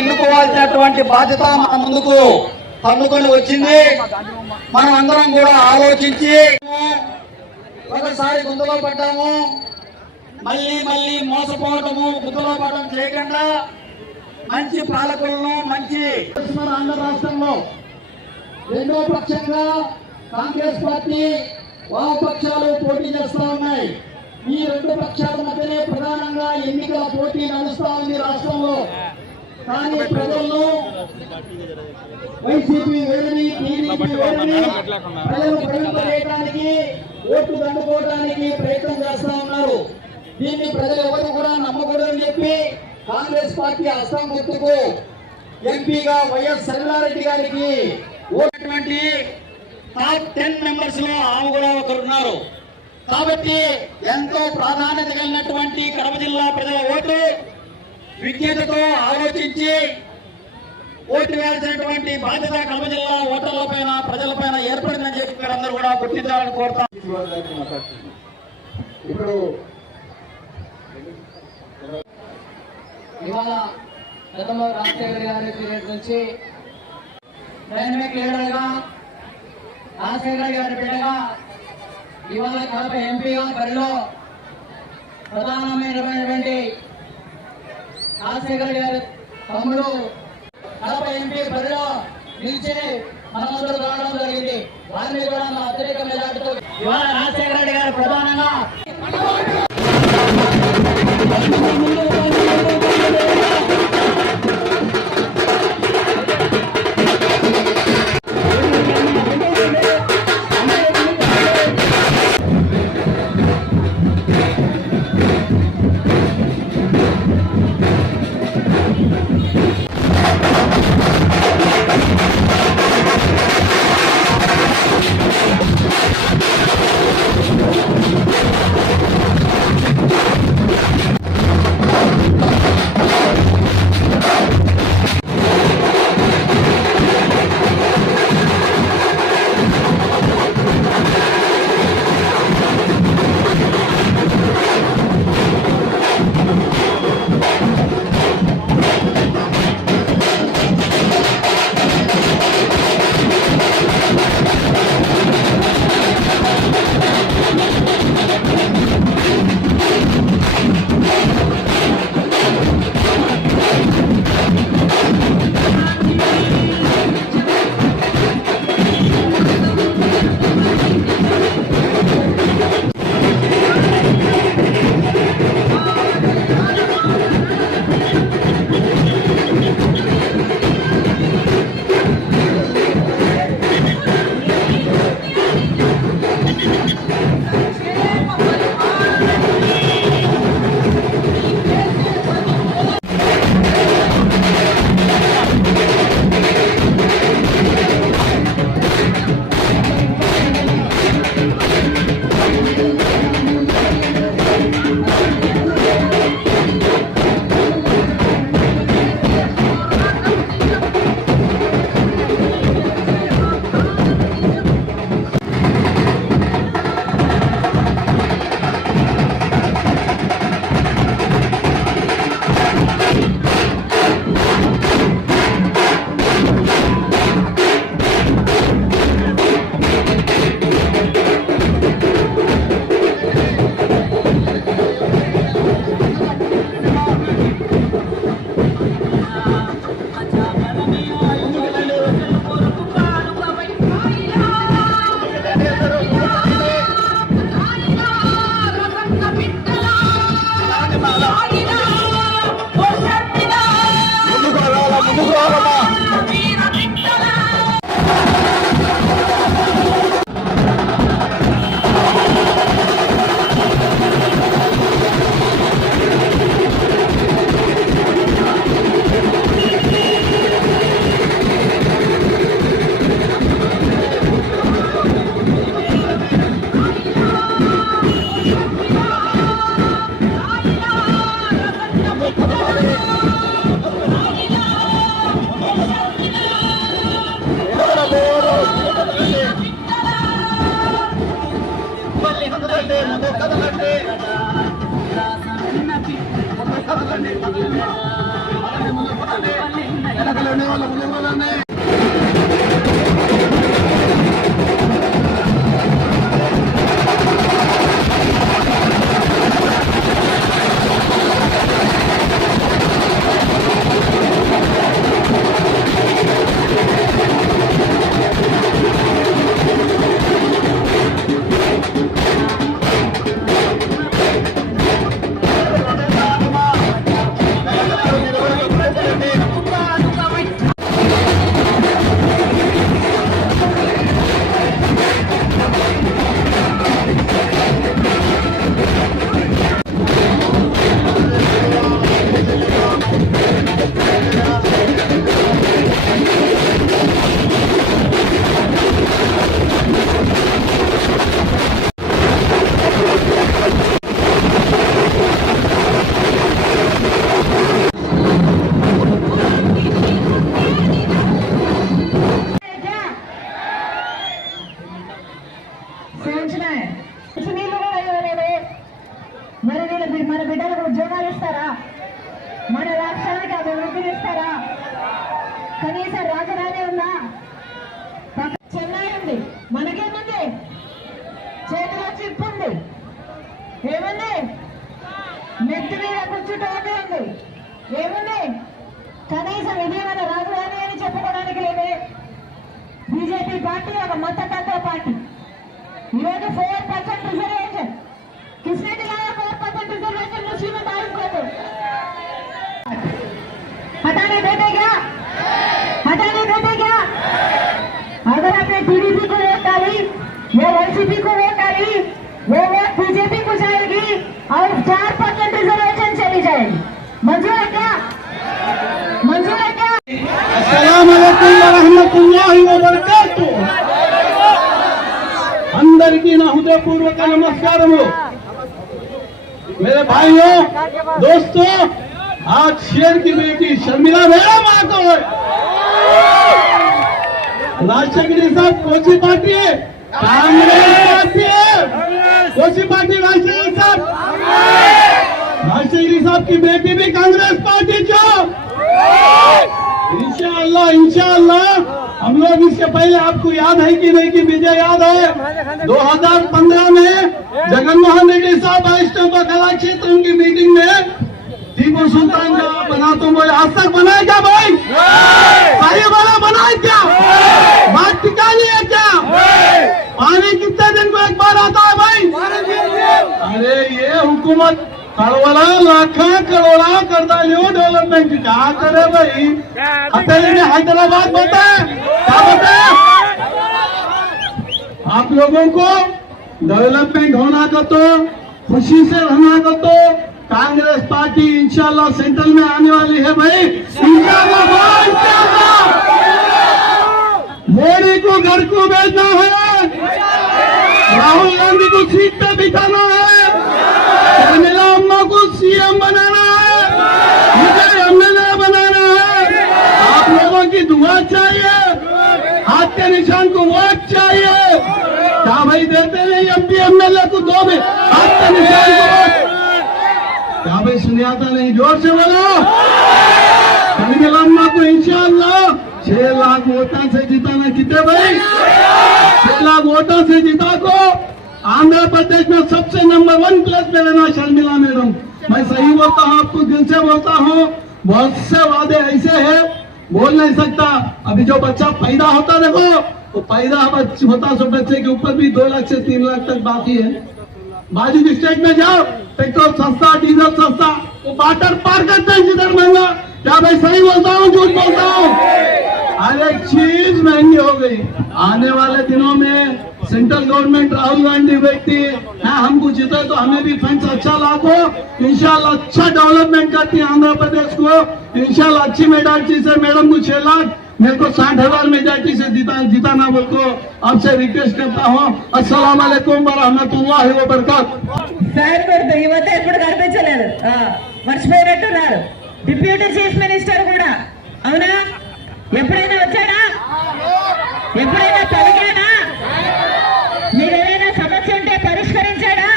ఎన్నుకోవాల్సినటువంటి బాధ్యత మన ముందుకు పన్నుకొని వచ్చింది. మనం అందరం కూడా ఆలోచించి ఒకసారి గుంతలో పడ్డాము. మళ్ళీ మళ్ళీ మోసపోవటము గుంతలో పడడం చేయకుండా మంచి పాలకులను మంచి ఆంధ్ర రాష్ట్రంలో రెండో పక్షంగా కాంగ్రెస్ పార్టీ వామపక్షాలు పోటీ చేస్తా ఉన్నాయి. ఈ రెండు పక్షాల మధ్యనే ప్రధానంగా ఎన్నికల పోటీ నడుస్తా ఉంది రాష్ట్రంలో. కానీ ప్రజలను వైసీపీ వేరని టీడీపీ వేరని ప్రజలు భరింపజేయడానికి ఓట్లు దండుకోవడానికి ప్రయత్నం చేస్తా ఉన్నారు. దీన్ని ప్రజలు ఎవరు కూడా నమ్మకూడదని చెప్పి కాంగ్రెస్ పార్టీ అస్సాం గుర్తుకు ఎంపీగా వైఎస్ శర్మిలారెడ్డి గారికి ఓటువంటి టాప్ టెన్ మెంబర్స్లో ఆమె కూడా ఒకరు ఉన్నారు. కాబట్టి ఎంతో ప్రాధాన్యత కలిగినటువంటి కడప జిల్లా ప్రజల ఓటు విజ్ఞతతో ఆలోచించి ఓటు వేయాల్సినటువంటి బాధ్యత కడప జిల్లా ఓటర్ల పైన ప్రజల పైన ఏర్పడిందని చెప్పి ఇక్కడ అందరూ కూడా గుర్తించాలని కోరుతాం ఇప్పుడు ఇవాళ గతంలో రాజశేఖర్ గారి పీరియడ్ నుంచి డైనమిక్ లీడర్గా రాజశేఖర్ గారి బిడ్డగా ఇవాళ కడప ఎంపీగా బరిలో ప్రధానమైనటువంటి రాజశేఖర్ గారి తమ్ముడు కడప ఎంపీ బరిలో నిలిచి మనమందరూ రావడం జరిగింది. వారిని కూడా మా అత్యధిక మెజార్టీతో ఇవాళ రాజశేఖర రెడ్డి గారు ప్రధానంగా వాళ్ళ ఉద్యమాలన్నీ ఏమండి? నెత్తి మీద కూర్చుంటే ఉంది ఏముంది కనీసం ఇదేమైనా రాజధాని అని చెప్పుకోవడానికి లేదే. బీజేపీ పార్టీ ఒక మత పార్టీ. ఈరోజు ఫోర్ పర్సెంట్ రిజర్వ్ हृदयपूर्वक नमस्कार हो। मेरे भाइयों, दोस्तों, आज शेर की बेटी शर्मिला मेरा माँ को है। राजशेखरी साहब कोची पार्टी है। कांग्रेस पार्टी है। कोची पार्टी राजशेखरी साहब। राजशेखरी साहब की बेटी भी कांग्रेस पार्टी चो इंशाला इंशाला हम लोग इससे पहले आपको याद है कि नहीं, कि मुझे याद है? 2015 में जगनमोहन रेड्डी साहब अष्टम कला क्षेत्र की मीटिंग में टीपू सुल्तान का बना तो वो आज तक बनाए क्या भाई? सही वाला बनाए क्या? बात टिका लिया क्या? पानी कितने दिन को एक बार आता है भाई? अरे ये हुकूमत कड़वला लाखा करोड़ा करता डालियो डेवलपमेंट क्या करे भाई। अकेले में हैदराबाद है क्या है? आप लोगों को डेवलपमेंट होना का तो खुशी से रहना का तो कांग्रेस पार्टी इंशाल्लाह सेंट्रल में आने वाली है भाई, इंशाल्लाह। मोदी को घर को भेजना है। राहुल गांधी को सीट पे बिठाना है। लोगों को सीएम बनाना है। मुझे एमएलए बनाना है। आप लोगों की दुआ चाहिए। हाथ के निशान को वोट चाहिए। क्या भाई देते नहीं एमपी एमएलए को दो में हाथ के निशान को वोट। क्या भाई सुनियाता नहीं? जोर से बोलो। शर्मिला अम्मा को इंशाला छह लाख वोटा से जिताना कितने भाई? छह लाख वोटा से जिता को आंध्र प्रदेश में सबसे नंबर वन प्लेस पे रहना शर्मिला मैडम। मैं सही बोलता हूँ, आपको दिल से बोलता हूँ, बहुत से वादे ऐसे है, बोल नहीं सकता। अभी जो बच्चा पैदा होता देखो वो पैदा होता सो बच्चे के ऊपर भी दो लाख से तीन लाख तक बाकी है। बाजू स्टेट में जाओ, पेट्रोल सस्ता, डीजल सस्ता, वो बाटर पार करते हैं जिधर महँगा क्या भाई सही बोलता हूँ, झूठ बोलता हूँ? हर एक चीज़ महँगी हो गई। आने वाले दिनों में सेंट्रल गवर्नमेंट राहुल गांधी व्यक्ति है हमको जीते तो हमें भी फंड्स अच्छा लाखो इंशाल्लाह अच्छा डेवलपमेंट करती है आंध्र प्रदेश को इंशाल्लाह अच्छी मेजॉरिटी से मैडम को छह लाख मेरे को साठ हजार मेजॉरिटी से जीता जीताना बोल को आपसे रिक्वेस्ट करता हूँ अस्सलाम वालेकुम वरहमतुल्लाहि वबरकातुहू సాయపడుతూ యువత ఎప్పుడు కనిపించలేదు ఆ, మర్చిపోయినట్టున్నారు డిప్యూటీ చీఫ్ మినిస్టర్ కూడా అవునా ఎప్పుడైనా వచ్చాడా ఎప్పుడైనా పలికాడా మీరు సమస్య ఉంటే పరిష్కరించాడా?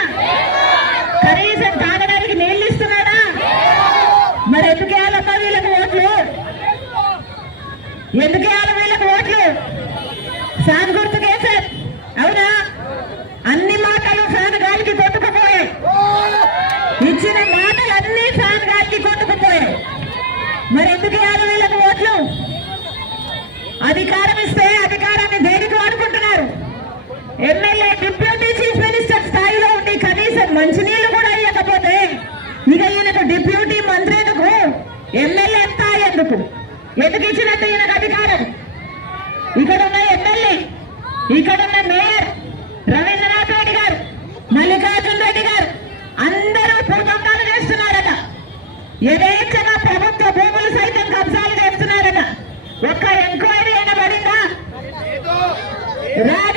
కనీసం తాగడానికి నీళ్ళు ఇస్తున్నాడా మరి వీళ్ళకి గుర్తుకే సార్. అవునా? అన్ని మాటలు గాలికి ఇచ్చిన మాటలు అన్ని గాలికి మరి అధికారం রাজ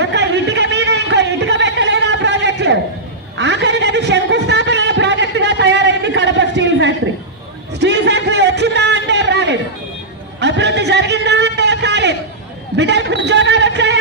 ఒక ఇటుక మీద ఇంకో ఇటుక పెట్టలేదు ఆ ప్రాజెక్ట్ ఆఖరికి అది శంకుస్థాపన ప్రాజెక్ట్గా తయారైంది Kadapa steel factory. Steel factory వచ్చిందా అంటే రాలేదు. అభివృద్ధి జరిగిందా అంటే కాలేదు. బిడ్డలకు ఉద్యోగాలు వచ్చాయి?